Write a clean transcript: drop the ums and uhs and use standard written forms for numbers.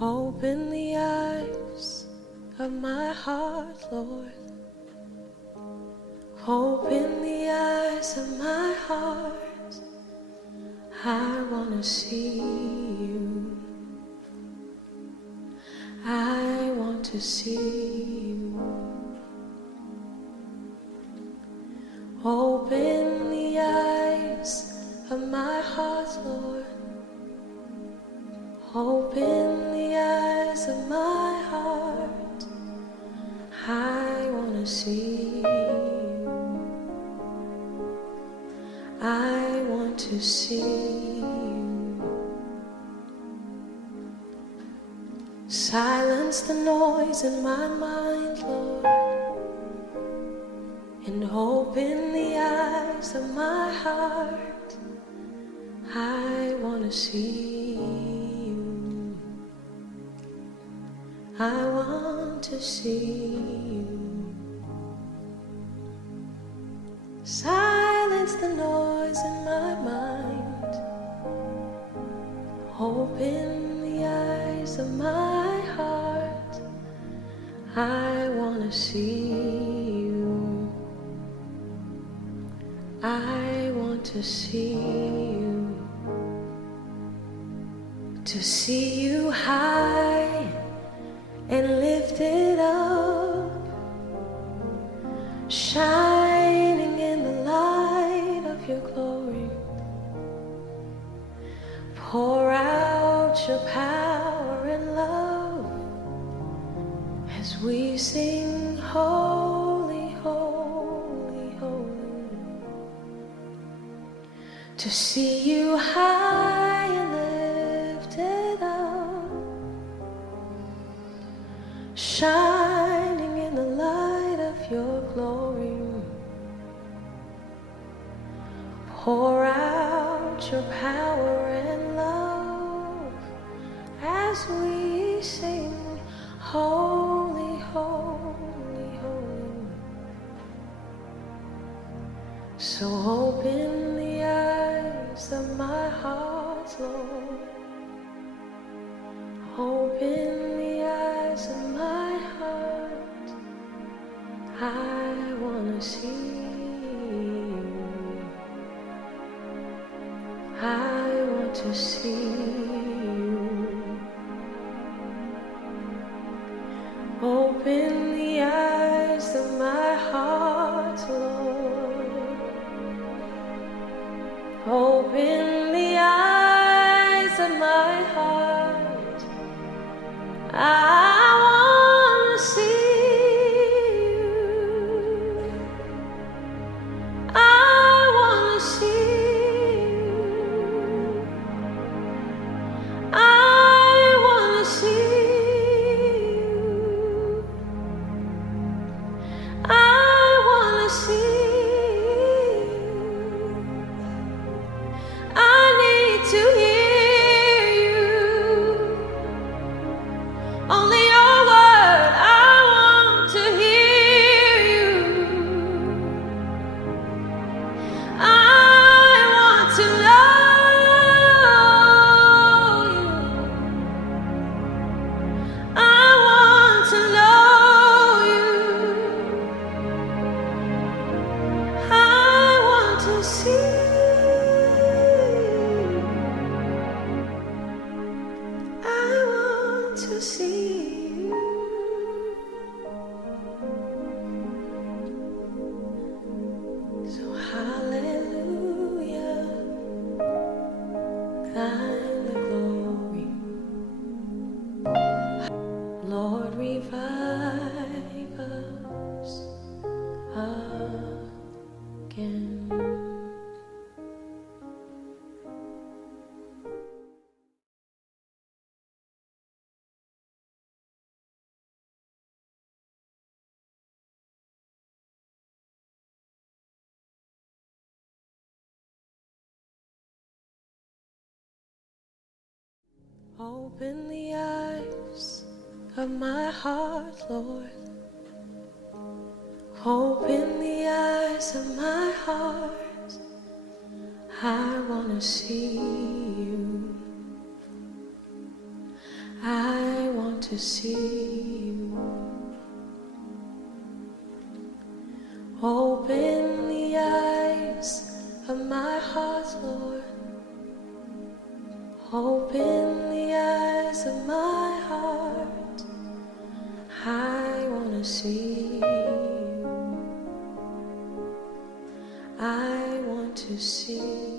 Open the eyes of my heart, Lord. Open the eyes of my heart. I want to see you. I want to see you. Open the eyes of my heart, Lord. Open the eyes of my heart. I want to see you. I want to see you. Silence the noise in my mind, Lord, and open the eyes of my heart. I want to see you. I want to see you. Silence the noise in my mind. Open the eyes of my heart. I want to see you. I want to see you. To see you high and lifted up, shining in the light of your glory. Pour out your power and love as we sing, holy, holy, holy. To see you high and lifted up, shining in the light of your glory. Pour out your power and love as we sing, holy, holy, holy. So open the eyes of my heart, Lord. Open the eyes of my heart. I want to see you. I want to see you. Open the eyes of my heart, Lord. Open the eyes of my heart. I want to see you. I want to see you. I want to see you. I want to see you. I need to hear you. Only your word, I want to hear you. I want to know you. I want to know you. I want to see you. I want to see you. So hallelujah, thine the glory. Lord, revive us again. Open the eyes of my heart, Lord. Open the eyes of my heart. I want to see you. I to see you. Open the eyes of my heart, Lord. Open the eyes of my heart. I wanna see you. I want to see you.